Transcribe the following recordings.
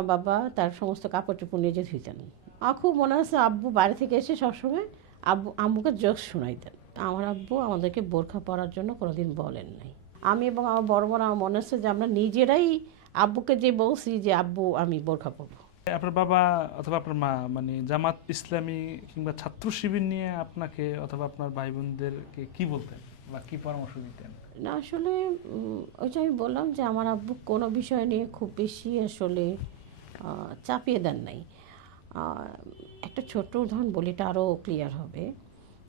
আমার বাবা তার সমস্ত কাপড় চোপড় নিজে ধুইতেন। আমার খুব মনে আছে আব্বু বাড়ি থেকে এসে সবসময় আম্মুকে জোকস শোনাইতেন। আমার আব্বু আমাদেরকে বোরখা পরার জন্য কোনোদিন বলেন নাই। আমি এবং আমার বড় বোন, আমার মনে হচ্ছে যে আমরা নিজেরাই আব্বুকে যে বলছি যে আব্বু আমি বোরখা পরবো। আপনার বাবা অথবা আপনার মা মানে জামাত ইসলামী কিংবা ছাত্র শিবির নিয়ে আপনাকে অথবা আপনার ভাই বোনদেরকে কি বলতেন বা কি পরামর্শ দিতেন? না আসলে ওই যে আমি বললাম যে আমার আব্বু কোনো বিষয় নিয়ে খুব বেশি আসলে চাপিয়ে দেন নাই। একটা ছোট্ট উদাহরণ বলি, এটা আরও ক্লিয়ার হবে।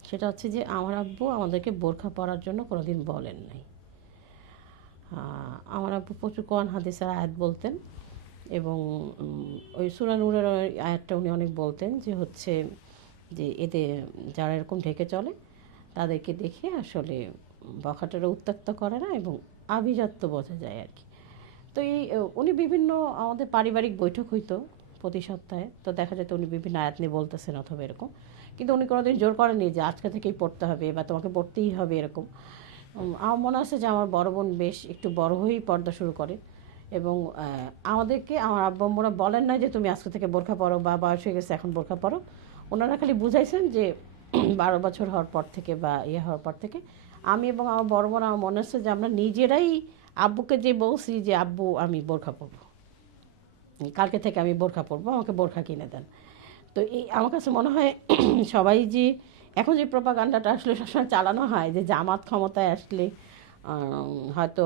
সেটা হচ্ছে যে আমার আব্বু আমাদেরকে বোরখা পরার জন্য কোনোদিন বলেন নাই। আমার আব্বু প্রচুর কোরআন হাদিসের আয়াত বলতেন এবং ওই সূরা নূরের আয়াতটা উনি অনেক বলতেন যে হচ্ছে যে এতে যারা এরকম ঢেকে চলে তাদেরকে দেখে আসলে বখাটেরা উত্ত্যক্ত করে না এবং আভিজাত্য বোঝা যায় আর কি। তো উনি বিভিন্ন আমাদের পারিবারিক বৈঠক হইতো প্রতি সপ্তাহে, তো দেখা যেত উনি বিভিন্ন আয়াত নিয়ে বলতেছেন অথবা এরকম, কিন্তু উনি কোনোদিন জোর করেননি যে আজকে থেকেই পড়তে হবে বা তোমাকে পড়তেই হবে এরকম। আমার মনে আছে যে আমার বড় বোন বেশ একটু বড় হয়েই পর্দা শুরু করে এবং আমাদেরকে আমার আব্বু আম্মুরা বলেন না যে তুমি আজকে থেকে বোরখা পরো বা বয়স হয়ে গেছে এখন বোরখা পরো। ওনারা খালি বুঝাইছেন যে 12 বছর হওয়ার পর থেকে বা হওয়ার পর থেকে আমি এবং আমার বড় বোন, আমার মনে হচ্ছে যে আমরা নিজেরাই আব্বুকে যে বলছি যে আব্বু আমি বোরখা পরবো, কালকে থেকে আমি বোরখা পরবো, আমাকে বোরখা কিনে দেন। তো এই আমার কাছে মনে হয় সবাই যে এখন যে প্রপাগান্ডাটা আসলে সবসময় চালানো হয় যে জামাত ক্ষমতায় আসলে হয়তো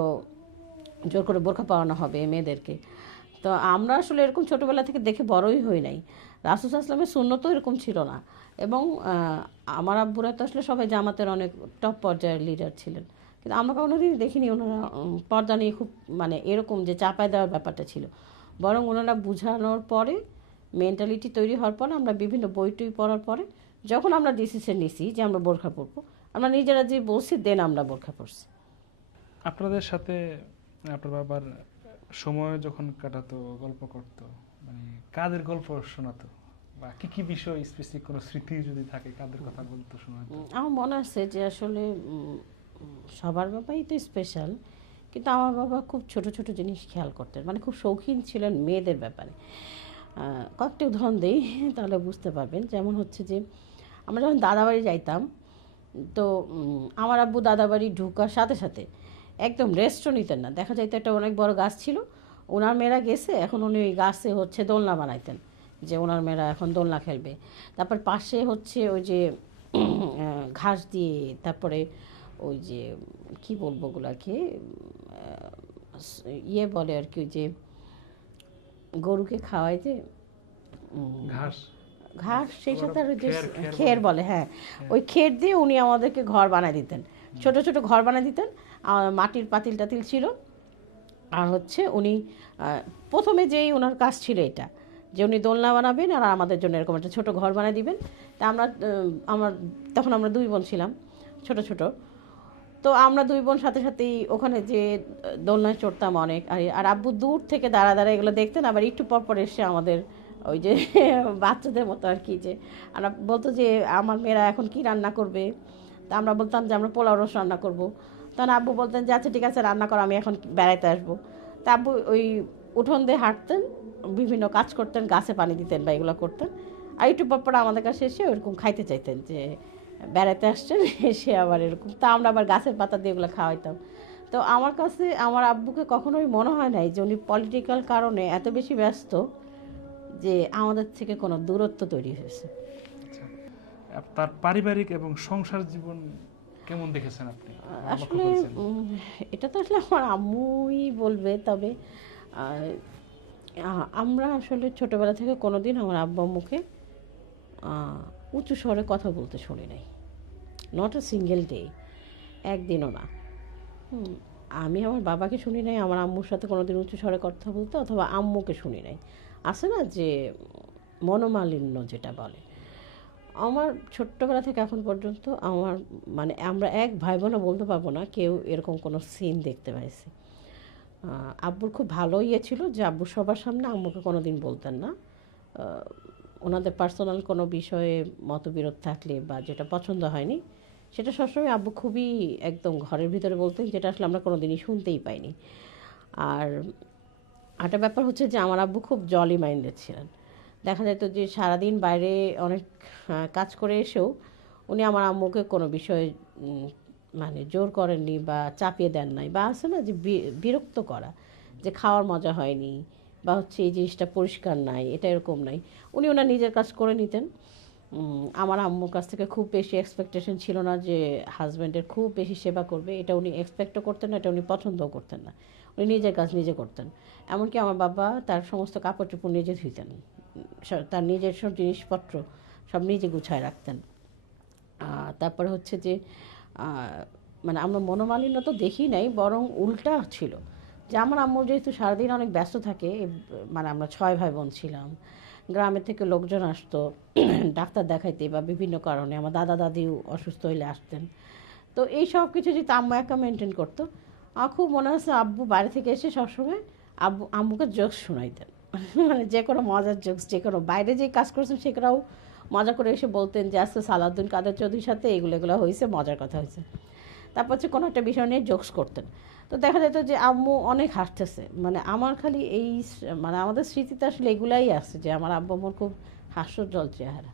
জোর করে বোরখা পরানো হবে মেয়েদেরকে, তো আমরা আসলে এরকম ছোটোবেলা থেকে দেখে বড়ই হই নাই। রাসূল সাল্লাল্লাহু আলাইহি ওয়াসাল্লামের সুন্নতও এরকম ছিল না এবং আমার আব্বুরা তো আসলে সবাই জামাতের অনেক টপ পর্যায়ের লিডার ছিলেন, কিন্তু আমরা কোনোদিনই দেখিনি ওনারা পর্দা নিয়ে খুব মানে এরকম যে চাপায় দেওয়ার ব্যাপারটা ছিল। বরং ওনারা বুঝানোর পরে মেন্টালিটি তৈরি হওয়ার পরে আমরা বিভিন্ন বই টই পড়ার পরে যখন আমরা ডিসিশন নিছি যে আমরা বোরখা পরবো, আমরা নিজেরা যে বলছি দেন আমরা বোরখা পরছি। আপনাদের সাথে আপনার বাবার সময় যখন কাটাতো, গল্প করতো, মানে কাদের গল্প শোনাতো বা কি কি বিষয় স্পেসিফিক কোনো স্মৃতি যদি থাকে কাদের কথা বলতো শোনাতো? আমার মনে আছে যে আসলে সবার বাবাই তো স্পেশাল, কিন্তু আমার বাবা খুব ছোট ছোট জিনিস খেয়াল করতেন, মানে খুব শৌখিন ছিলেন মেয়েদের ব্যাপারে। কয়েকটি উদাহরণ দিই তাহলে বুঝতে পারবেন। যেমন হচ্ছে যে আমরা যখন দাদাবাড়ি যাইতাম, তো আমার আব্বু দাদাবাড়ি ঢোকার সাথে সাথে একদম রেস্টও নিতেন না। দেখা যাইতো একটা অনেক বড় গাছ ছিল, ওনার মেয়েরা গেছে, এখন উনি ওই গাছে হচ্ছে দোলনা বানাইতেন যে ওনার মেয়েরা এখন দোলনা খেলবে। তারপর পাশে হচ্ছে ওই যে ঘাস দিয়ে, তারপরে ওই যে কি বলবো ওগুলাকে বলে আর কি, ওই যে গরুকে খাওয়ায় যে ঘাস ঘাস, সেই সাথে আর ওই যে খের খের বলে, হ্যাঁ, ওই খের দিয়ে উনি আমাদেরকে ঘর বানায় দিতেন, ছোট ছোট ঘর বানায় দিতেন। মাটির পাতিল টাতিল ছিল। আর হচ্ছে উনি প্রথমে যেই ওনার কাজ ছিল এটা যে উনি দোলনা বানাবেন আর আমাদের জন্য এরকম একটা ছোটো ঘর বানিয়ে দিবেন। তা আমার তখন আমরা 2 বোন ছিলাম ছোট ছোট, তো আমরা 2 বোন সাথে সাথেই ওখানে যে দোলনায় চড়তাম অনেক। আর আব্বু দূর থেকে দাঁড়া দাঁড়া এগুলো দেখতেন, আবার একটু পর পর এসে আমাদের ওই যে বাচ্চাদের মতো আর কি, যে আমরা বলতো যে আমার মেয়েরা এখন কি রান্না করবে, তা আমরা বলতাম যে আমরা পোলাও রস রান্না করব। তখন আব্বু বলতেন যে আচ্ছা ঠিক আছে রান্না করো, আমি এখন বেড়াইতে আসবো। তা আব্বু ওই উঠোন দিয়ে হাঁটতেন, বিভিন্ন কাজ করতেন, গাছে পানি দিতেন বা এগুলো করতেন। আর একটু পর পর আমাদের কাছে এসে ওরকম খাইতে চাইতেন যে বেড়াতে আসছেন এসে আবার এরকম, তা আমরা আবার গাছের পাতা দিয়ে এগুলো খাওয়াইতাম। তো আমার কাছে আমার আব্বুকে কখনোই মনে হয় নাই যে উনি পলিটিক্যাল কারণে এত বেশি ব্যস্ত যে আমাদের থেকে কোনো দূরত্ব তৈরি হয়েছে। আচ্ছা, তার পারিবারিক এবং সংসার জীবন কেমন দেখেছেন আপনি? লক্ষ্য আসলে করেছেন? এটা তো আসলে আমার আম্মুই বলবে, তবে আমরা আসলে ছোটোবেলা থেকে কোনো দিন আমার আব্বু আম্মুকে উঁচু স্বরে কথা বলতে শুনি নাই, নট আ সিঙ্গেল ডে, একদিনও না। আমি আমার বাবাকে শুনি নাই আমার আম্মুর সাথে কোনো দিন উঁচু স্বরে কথা বলতে, অথবা আম্মুকে শুনি নাই। আছে না যে মনোমালিন্য যেটা বলে, আমার ছোট্টবেলা থেকে এখন পর্যন্ত আমার মানে আমরা এক ভাই বোনও বলতে পারবো না কেউ এরকম কোনো সিন দেখতে পাইছি। আব্বুর খুব ভালো ছিল যে আব্বু সবার সামনে আম্মুকে কোনো দিন বলতেন না। ওনাদের পার্সোনাল কোনো বিষয়ে মতবিরোধ থাকলে বা যেটা পছন্দ হয়নি সেটা সবসময় আব্বু খুবই একদম ঘরের ভিতরে বলতেন, যেটা আসলে আমরা কোনো দিনই শুনতেই পাইনি। আর আরেকটা ব্যাপার হচ্ছে যে আমার আব্বু খুব জলি মাইন্ডেড ছিলেন। দেখা যেত যে সারাদিন বাইরে অনেক কাজ করে এসেও উনি আমার আম্মুকে কোনো বিষয়ে উম, মানে জোর করেননি বা চাপিয়ে দেন নাই, বা আছে না যে বিরক্ত করা, যে খাওয়ার মজা হয়নি বা হচ্ছে এই জিনিসটা পরিষ্কার নাই, এটা এরকম নাই। উনি ওনার নিজের কাজ করে নিতেন। আমার আম্মুর কাছ থেকে খুব বেশি এক্সপেকটেশন ছিল না যে হাজব্যান্ডের খুব বেশি সেবা করবে, এটা উনি এক্সপেক্টও করতেন না, এটা উনি পছন্দও করতেন না। উনি নিজের কাজ নিজে করতেন। এমনকি আমার বাবা তার সমস্ত কাপড় চোপড় নিজে ধুইতেন, তার নিজের সব জিনিসপত্র সব নিজে গুছায় রাখতেন। তারপরে হচ্ছে যে মানে আমরা মনোমালিন্য তো দেখি নাই, বরং উল্টা ছিল যে আমার আম্মু যেহেতু সারাদিন অনেক ব্যস্ত থাকে, মানে আমরা 6 ভাই বোন ছিলাম, গ্রামের থেকে লোকজন আসতো ডাক্তার দেখাইতে বা বিভিন্ন কারণে, আমার দাদা দাদিও অসুস্থ হইলে আসতেন। তো এই সব কিছু যদি আম্মু একা মেনটেন করতো, আমার খুব মনে আছে আব্বু বাড়ি থেকে এসে সবসময় আম্মুকে জোকস শোনাইতেন মানে যে কোনো মজার জোকস, যে কোনো বাইরে যে কাজ করছেন সেগুলোও মজা করে এসে বলতেন যে আজকে সালাউদ্দিন কাদের চৌধুরীর সাথে এগুলো এগুলো হয়েছে, মজার কথা হয়েছে। তারপর হচ্ছে কোনো একটা বিষয় নিয়ে জোকস করতেন। তো দেখা যেত যে আম্মু অনেক হাসতেছে, মানে আমার খালি এই মানে আমাদের স্মৃতিতে আসলে এগুলাই আছে যে আমার আব্বু আম্মুর খুব হাস্যোজ্জ্বল চেহারা।